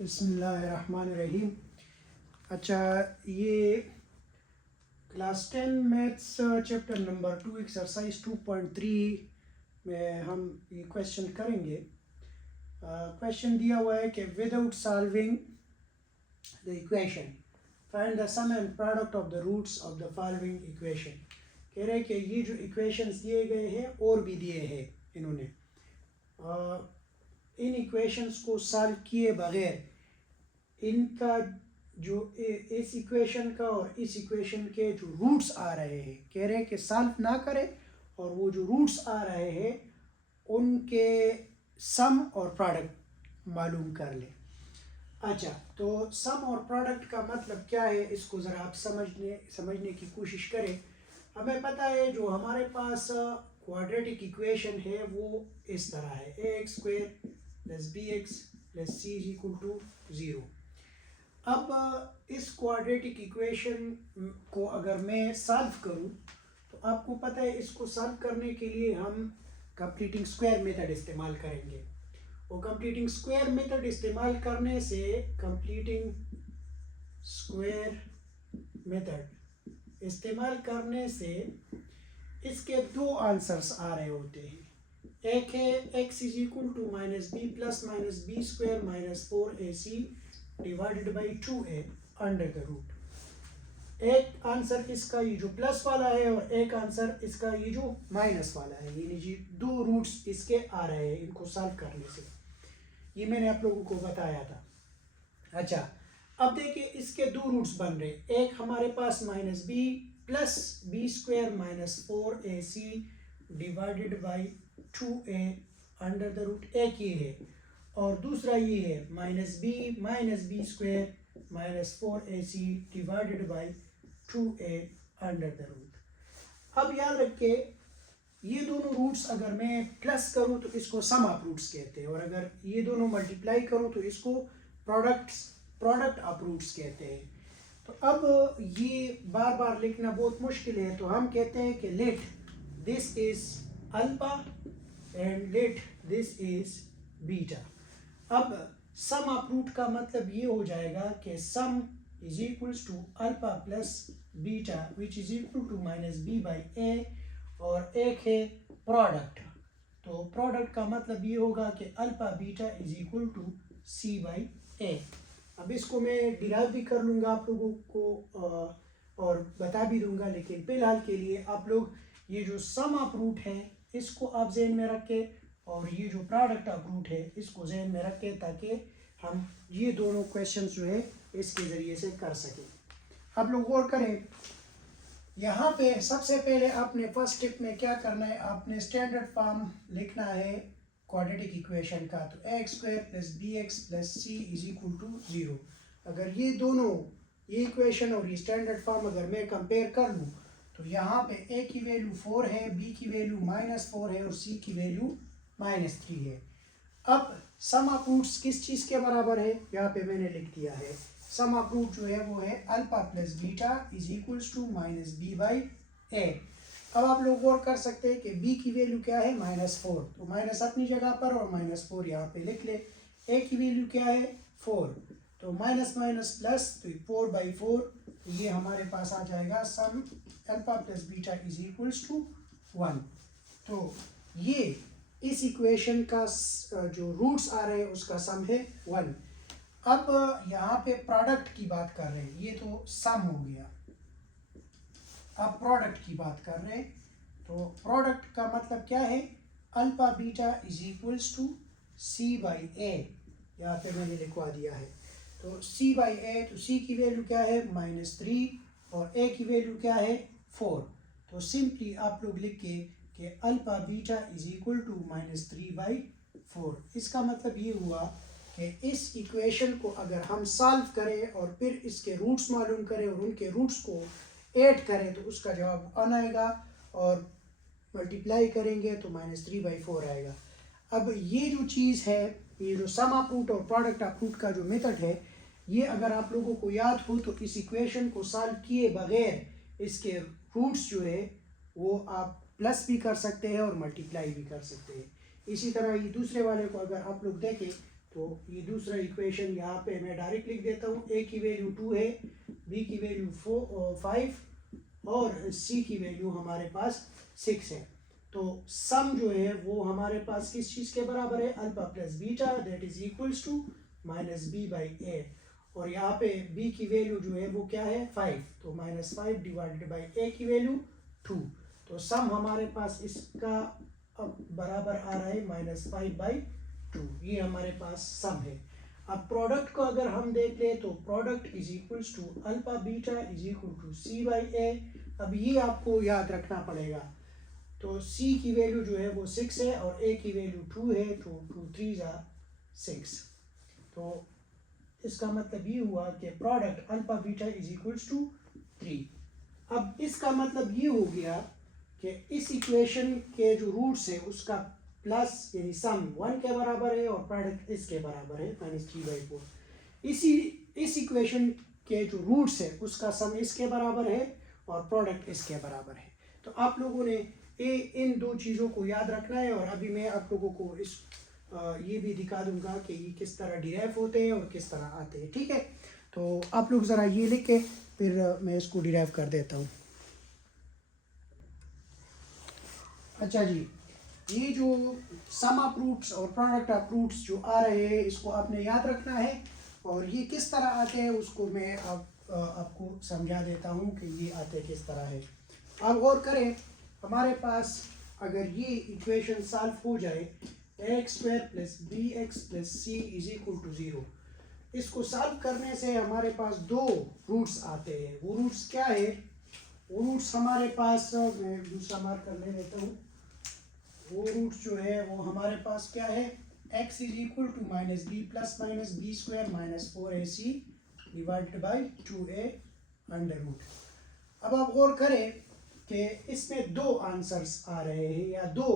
बिस्मिल्लाहिर्रहमानिर्रहीम। अच्छा, ये class 10 maths chapter number 2 exercise 2.3 में हम ये क्वेश्चन करेंगे। क्वेश्चन दिया हुआ है कि without solving the equation find the sum and product of the roots of the following equation. कह रहे हैं कि ये जो इक्वेशंस दिए गए हैं और भी दिए हैं इन्होंने, इन इक्वेशंस को सॉल्व किए बगैर इनका जो इस इक्वेशन का और इस इक्वेशन के जो रूट्स आ रहे हैं, कह रहे हैं कि सॉल्व ना करें और वो जो रूट्स आ रहे हैं उनके सम और प्रोडक्ट मालूम कर लें। अच्छा, तो सम और प्रोडक्ट का मतलब क्या है, इसको ज़रा आप समझने की कोशिश करें। हमें पता है जो हमारे पास क्वाड्रेटिक इक्वेशन है वो इस तरह है, ax² + bx + c = 0। अब इस क्वाड्रेटिक इक्वेशन को अगर मैं सॉल्व करूं तो आपको पता है इसको सॉल्व करने के लिए हम कंप्लीटिंग स्क्वायर मेथड इस्तेमाल करेंगे। और कंप्लीटिंग स्क्वायर मेथड इस्तेमाल करने से इसके दो आंसर्स आ रहे होते हैं। एक है x = -b ± b² - 4ac / 2a √। एक आंसर इसका ये जो प्लस वाला है और एक आंसर इसका ये जो माइनस वाला है, यानी जी दो रूट्स इसके आ रहे हैं इनको सॉल्व करने से। ये मैंने आप लोगों को बताया था। अच्छा, अब देखिए इसके दो रूट्स बन रहे। एक हमारे पास -b + b² - 4ac / 2a √। एक ये है और दूसरा ये है -b - b² - 4ac / 2a √। अब याद रखिए ये दोनों रूट्स अगर मैं प्लस करूं तो इसको सम ऑफ रूट्स कहते हैं, और अगर ये दोनों मल्टीप्लाई करूं तो इसको प्रोडक्ट ऑफ रूट्स कहते हैं। तो अब ये बार बार लिखना बहुत मुश्किल है, तो हम कहते हैं कि let this is alpha and let this is beta. अब सम ऑफ रूट का मतलब ये हो जाएगा कि sum is equals to alpha plus beta which is equal to -b/a, और एक है प्रोडक्ट। तो प्रोडक्ट का मतलब ये होगा कि alpha beta is equal to c/a। अब इसको मैं डिराइव भी कर लूँगा आप लोगों को और बता भी दूंगा, लेकिन फिलहाल के लिए आप लोग ये जो सम ऑफ रूट है इसको आप जहन में रखें और ये जो प्रोडक्ट ऑफ रूट है इसको जहन में रखें, ताकि हम ये दोनों क्वेश्चन जो है इसके ज़रिए से कर सकें। आप लोग गौर करें, यहाँ पे सबसे पहले आपने फर्स्ट स्टेप में क्या करना है, आपने स्टैंडर्ड फॉर्म लिखना है क्वाड्रेटिक इक्वेशन का। तो ax² + bx + c = 0। अगर ये दोनों ये इक्वेशन और ये स्टैंडर्ड फॉर्म अगर मैं कंपेयर कर लूँ तो यहाँ पे a की वैल्यू 4 है, b की वैल्यू -4 है और c की वैल्यू -3 है। अब सम ऑफ रूट्स किस चीज़ के बराबर है, यहाँ पे मैंने लिख दिया है। सम ऑफ रूट जो है वो है alpha plus beta is equals to -b/a। अब आप लोग गौर कर सकते हैं कि b की वैल्यू क्या है, -4, तो माइनस अपनी जगह पर और -4 यहाँ पे लिख ले। a की वैल्यू क्या है, 4, तो माइनस प्लस तो 4/4, ये हमारे पास आ जाएगा sum alpha plus beta is equals to 1। तो ये इस इक्वेशन का जो रूट्स आ रहे हैं उसका सम है 1। अब यहाँ पे प्रोडक्ट की बात कर रहे हैं, ये तो सम हो गया। अब प्रोडक्ट की बात कर रहे हैं, तो प्रोडक्ट का मतलब क्या है, alpha beta is equals to c/a। यहाँ पे मैंने लिखवा दिया है। तो c/a, तो c की वैल्यू क्या है, -3 और a की वैल्यू क्या है, 4। तो सिंपली आप लोग लिख के कि alpha beta is equal to -3/4। इसका मतलब ये हुआ कि इस इक्वेशन को अगर हम सॉल्व करें और फिर इसके रूट्स मालूम करें और उनके रूट्स को ऐड करें तो उसका जवाब 1 आएगा, और मल्टीप्लाई करेंगे तो -3/4 आएगा। अब ये जो चीज़ है, ये जो सम ऑफ रूट और प्रोडक्ट ऑफ रूट का जो मेथड है, ये अगर आप लोगों को याद हो तो इस इक्वेशन को सॉल्व किए बगैर इसके रूट्स जो है वो आप प्लस भी कर सकते हैं और मल्टीप्लाई भी कर सकते हैं। इसी तरह ये दूसरे वाले को अगर आप लोग देखें तो ये दूसरा इक्वेशन यहाँ पे मैं डायरेक्ट लिख देता हूँ। ए की वैल्यू 2 है, बी की वैल्यू 5 और सी की वैल्यू हमारे पास 6 है। तो सम जो है वो हमारे पास किस चीज़ के बराबर है, alpha plus beta that is equals to minus B by a. और यहाँ पे b की वैल्यू जो है वो क्या है 5, तो -5 डिवाइडेड बाई a की वैल्यू 2। तो सम हमारे पास इसका अब बराबर आ रहा है -5/2, ये हमारे पास सम है। अब प्रोडक्ट को अगर हम देख ले तो product is equals to alpha beta is equal to c by a. अब ये आपको याद रखना पड़ेगा। तो c की वैल्यू जो है वो 6 है और a की वैल्यू 2 है, तो 2 3 6। तो इसका मतलब ये हुआ कि product alpha beta is equals to 3। अब इसका मतलब ये हो गया कि इस इक्वेशन के जो रूट्स है उसका प्लस यानी सम 1 के बराबर है और प्रोडक्ट इसके बराबर है -3/4। इस इक्वेशन के जो रूट्स है उसका सम इसके बराबर है और प्रोडक्ट इसके बराबर है। तो आप लोगों ने इन दो चीज़ों को याद रखना है। और अभी मैं आप लोगों को ये भी दिखा दूंगा कि ये किस तरह डिराइव होते हैं और किस तरह आते हैं, ठीक है। तो आप लोग ज़रा ये लिख के फिर मैं इसको डिराइव कर देता हूँ। अच्छा जी, ये जो सम ऑफ रूट्स और प्रोडक्ट ऑफ रूट्स जो आ रहे हैं इसको आपने याद रखना है। और ये किस तरह आते हैं उसको मैं आपको समझा देता हूँ कि ये आते किस तरह है। अब गौर करें, हमारे पास अगर ये इक्वेशन सॉल्व हो जाए x² plus bx plus c is equal to 0, इसको सॉल्व करने से हमारे पास दो रूट्स आते हैं। वो रूट्स क्या है, वो रूट्स हमारे पास, मैं दूसरा मार्कर ले लेता हूँ। वो रूट्स जो है वो हमारे पास क्या है, x is equal to minus B plus minus B square minus 4ac divided by 2a under root. अब आप गौर करें कि इसमें दो आंसर्स आ रहे हैं या दो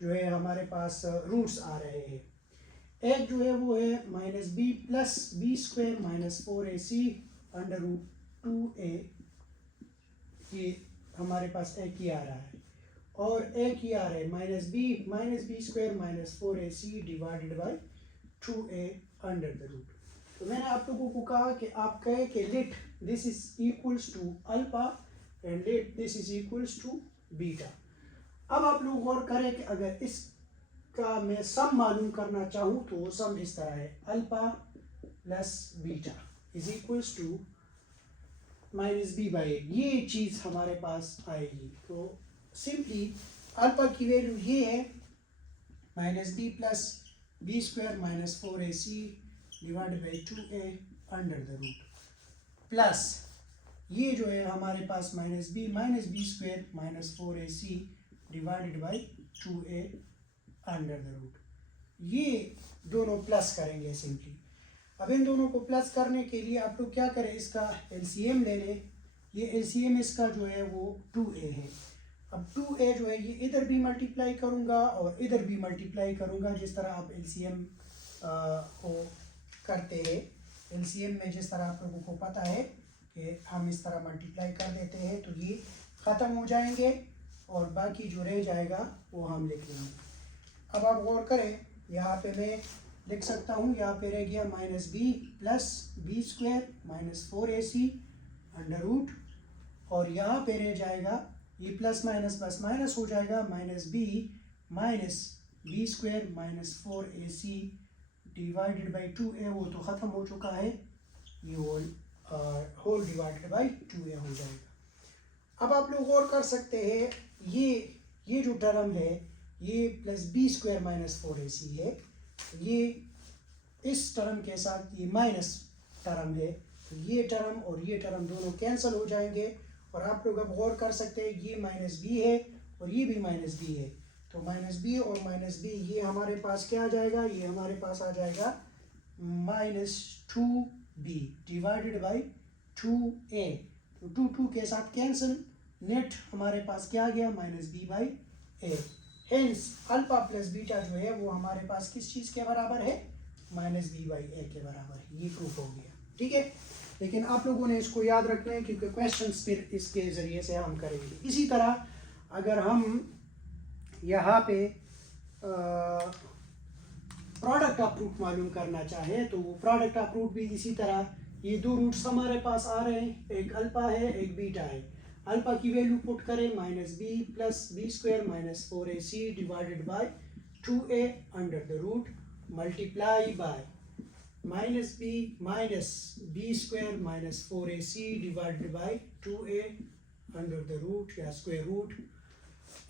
जो है हमारे पास रूट्स आ रहे हैं। एक जो है वो है minus B plus B square minus 4ac under root 2a, ये हमारे पास एक ही आ रहा है। और एक ही आ रहा है minus B square minus 4ac divided by 2a under the root. तो मैंने आप लोगों को कहा कि आप कहें कि let this is equals to alpha and let this is equals to beta. अब आप लोग गौर करें कि अगर इसका मैं सम मालूम करना चाहूँ तो वो सम इस तरह है, alpha plus beta is equals to minus B by a. ये चीज़ हमारे पास आएगी। तो सिंपली अल्फा की वैल्यू ये है minus B plus B square minus 4ac divided by 2a under the root, plus ये जो है हमारे पास minus B square minus 4ac divided by 2a under the root. ये दोनों प्लस करेंगे सिंपली। अब इन दोनों को प्लस करने के लिए आप लोग क्या करें, इसका एलसीएम ले लें। ये एलसीएम इसका जो है वो 2a है। अब 2a जो है ये इधर भी मल्टीप्लाई करूँगा और इधर भी मल्टीप्लाई करूँगा, जिस तरह आप एलसीएम को करते हैं। एलसीएम में जिस तरह आप लोगों को पता है कि हम इस तरह मल्टीप्लाई कर देते हैं तो ये ख़त्म हो जाएंगे और बाकी जो रह जाएगा वो हम लिख लेंगे। अब आप गौर करें, यहाँ पे मैं लिख सकता हूँ, यहाँ पे रह गया minus B plus B square minus 4ac under root, और यहाँ पे रह जाएगा ये प्लस माइनस हो जाएगा minus B square minus 4ac divided by 2a, वो तो ख़त्म हो चुका है, ये होल डिवाइडेड बाई 2a हो जाएगा। अब आप लोग गौर कर सकते हैं, ये जो टर्म है ये plus B square minus 4ac है, ये इस टर्म के साथ ये माइनस टर्म है, तो ये टर्म और ये टर्म दोनों कैंसिल हो जाएंगे। और आप लोग अब गौर कर सकते हैं ये माइनस बी है और ये भी माइनस बी है, तो माइनस बी और माइनस बी ये हमारे पास क्या आ जाएगा, ये हमारे पास आ जाएगा -2b डिवाइडेड बाई 2a, तो 2 के साथ कैंसिल, नेट हमारे पास क्या आ गया minus B by A. Hence alpha plus beta जो है वो हमारे पास किस चीज़ के बराबर है, माइनस बी बाई ए के बराबर है। ये प्रूफ हो गया, ठीक है। लेकिन आप लोगों ने इसको याद रखना है क्योंकि क्वेश्चंस फिर इसके ज़रिए से हम करेंगे। इसी तरह अगर हम यहाँ पे प्रोडक्ट ऑफ रूट मालूम करना चाहे तो वो प्रोडक्ट ऑफ रूट भी इसी तरह, ये दो रूट्स हमारे पास आ रहे हैं, एक अल्फा है एक बीटा है। अल्फा की वैल्यू पुट करें minus B plus B square minus 4ac divided by 2a under the root multiply by minus B square minus 4ac divided by 2a under the root या square root.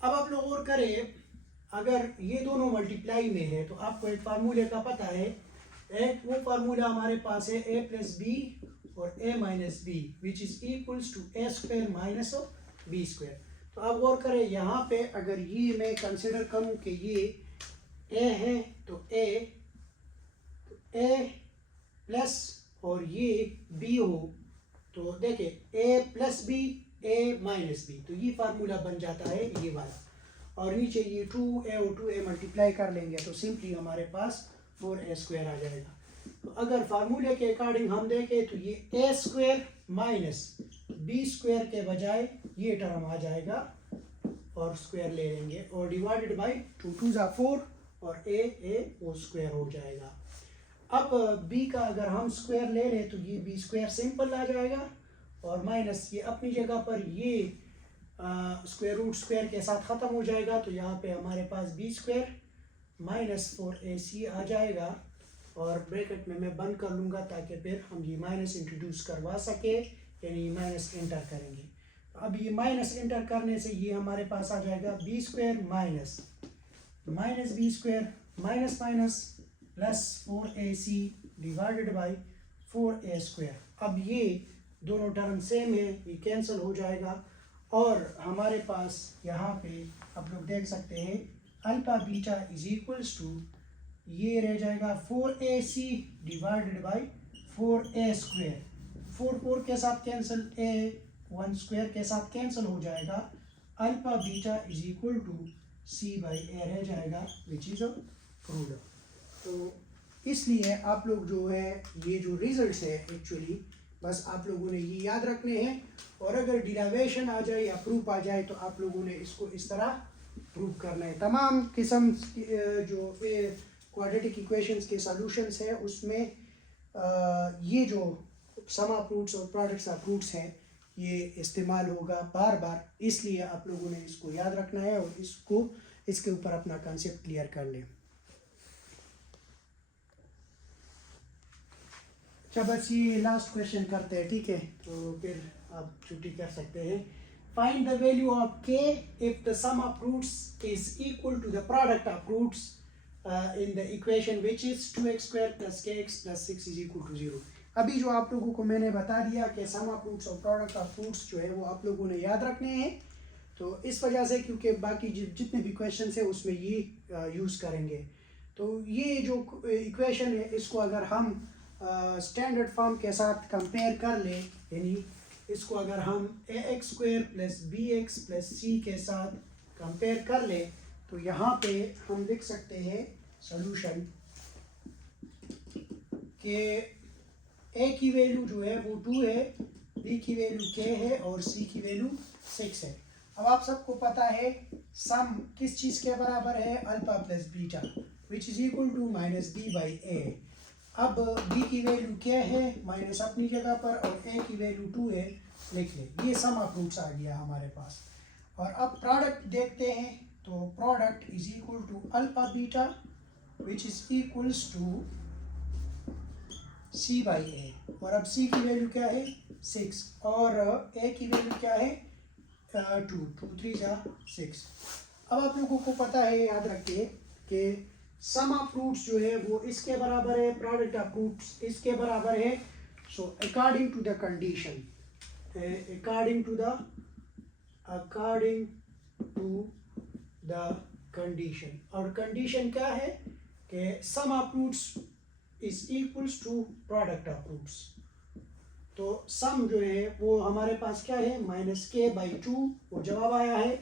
अब आप लोग और करें, अगर ये दोनों मल्टीप्लाई में है तो आपको एक फार्मूले का पता है, एक वो फार्मूला हमारे पास है a प्लस बी और a minus B which is equals to a square minus B square. तो अब गौर करें, यहाँ पे अगर ये मैं कंसिडर करूँ कि ये a है तो a प्लस और ये b हो तो देखें a plus B a minus B, तो ये फार्मूला बन जाता है ये वाला, और नीचे ये 2a और 2a मल्टीप्लाई कर लेंगे तो सिंपली हमारे पास 4a स्क्वायर आ जाएगा। तो अगर फार्मूले के अकॉर्डिंग हम देखें तो ये a square minus b square के बजाय ये टर्म आ जाएगा और स्क्वायर ले लेंगे और डिवाइडेड बाय 2 2 ज़ा 4 और a वो स्क्वायर हो जाएगा। अब b का अगर हम स्क्वायर ले लें तो ये b स्क्वायर सिंपल आ जाएगा और माइनस ये अपनी जगह पर ये स्क्वायर रूट स्क्वायर के साथ ख़त्म हो जाएगा, तो यहाँ पे हमारे पास बी स्क्वायर माइनस 4ac आ जाएगा और ब्रैकेट में मैं बंद कर लूँगा ताकि फिर हम ये माइनस इंट्रोड्यूस करवा सके, यानी माइनस एंटर करेंगे। अब ये माइनस एंटर करने से ये हमारे पास आ जाएगा B square minus B square minus minus plus 4ac divided by 4a square. अब ये दोनों टर्म सेम है, ये कैंसिल हो जाएगा और हमारे पास यहाँ पे आप लोग देख सकते हैं alpha beta is equals to ये रह जाएगा 4ac divided by 4a square, 4 के साथ कैंसिल, a 1 स्क्वायर के साथ कैंसिल हो जाएगा, alpha beta is equal to c by a रह जाएगा विच इज़ अ प्रोडक्ट। तो इसलिए आप लोग जो है ये जो रिजल्ट्स है एक्चुअली बस आप लोगों ने ये याद रखने हैं, और अगर डिराइवेशन आ जाए या प्रूफ आ जाए तो आप लोगों ने इसको इस तरह प्रूफ करना है। तमाम किस्म जो क्वाड्रेटिक इक्वेशंस के सॉल्यूशंस है उसमें ये जो सम ऑफ रूट्स और प्रोडक्ट्स ऑफ रूट्स हैं ये इस्तेमाल होगा बार बार, इसलिए आप लोगों ने इसको याद रखना है और इसके ऊपर अपना कंसेप्ट क्लियर कर लें। अच्छा बस ये लास्ट क्वेश्चन करते हैं, ठीक है, तो फिर आप छुट्टी कर सकते हैं। Find the value of k if the sum of roots is equal to the product of roots in the equation which is 2x square plus kx plus 6 is equal to 0। अभी जो आप लोगों को मैंने बता दिया कि सम ऑफ रूट्स और प्रोडक्ट ऑफ रूट्स जो है वो आप लोगों ने याद रखने हैं, तो इस वजह से क्योंकि बाकी जितने भी क्वेश्चन है उसमें ये यूज़ करेंगे। तो ये जो इक्वेशन है इसको अगर हम स्टैंडर्ड फॉर्म के साथ कंपेयर कर ले, यानी इसको अगर हम ax square plus bx plus c के साथ कंपेयर कर ले तो यहाँ पे हम लिख सकते हैं सॉल्यूशन कि a की वैल्यू जो है वो 2 है, b की वैल्यू k है और c की वैल्यू 6 है। अब आप सबको पता है सम किस चीज़ के बराबर है, alpha plus beta which is equal to minus b by a। अब b की वैल्यू क्या है माइनस अपनी जगह पर और a की वैल्यू 2 है, लिख ले, ये सम ऑफ रूट्स आ गया हमारे पास। और अब प्रोडक्ट देखते हैं तो product is equal to alpha beta which is equals to c by a, और अब c की वैल्यू क्या है 6 और a की वैल्यू क्या है 2 3 जा 6। अब आप लोगों को पता है, याद रखिए कि सम ऑफ रूट्स जो है वो इसके बराबर है, प्रोडक्ट ऑफ रूट्स इसके बराबर है। So according to the condition, according to the condition, और कंडीशन क्या है कि sum of roots is equals to product of roots. तो सम जो है वो हमारे पास क्या है माइनस k बाई 2, वो जवाब आया है,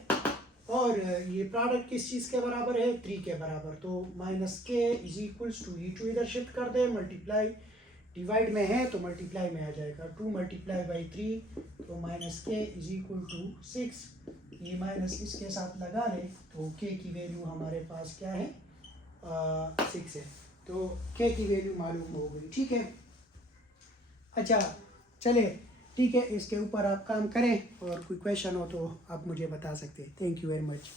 और ये प्रोडक्ट किस चीज़ के बराबर है 3 के बराबर, तो minus k is equals to, ये 2 इधर शिफ्ट कर दे, मल्टीप्लाई डिवाइड में है तो मल्टीप्लाई में आ जाएगा, 2 मल्टीप्लाई बाई 3 तो minus k is equal to 6, ये माइनस इसके साथ लगा ले तो k की वैल्यू हमारे पास क्या है 6 है। तो के की वैल्यू मालूम हो गई, ठीक है। अच्छा चले ठीक है, इसके ऊपर आप काम करें और कोई क्वेश्चन हो तो आप मुझे बता सकते हैं। Thank you very much.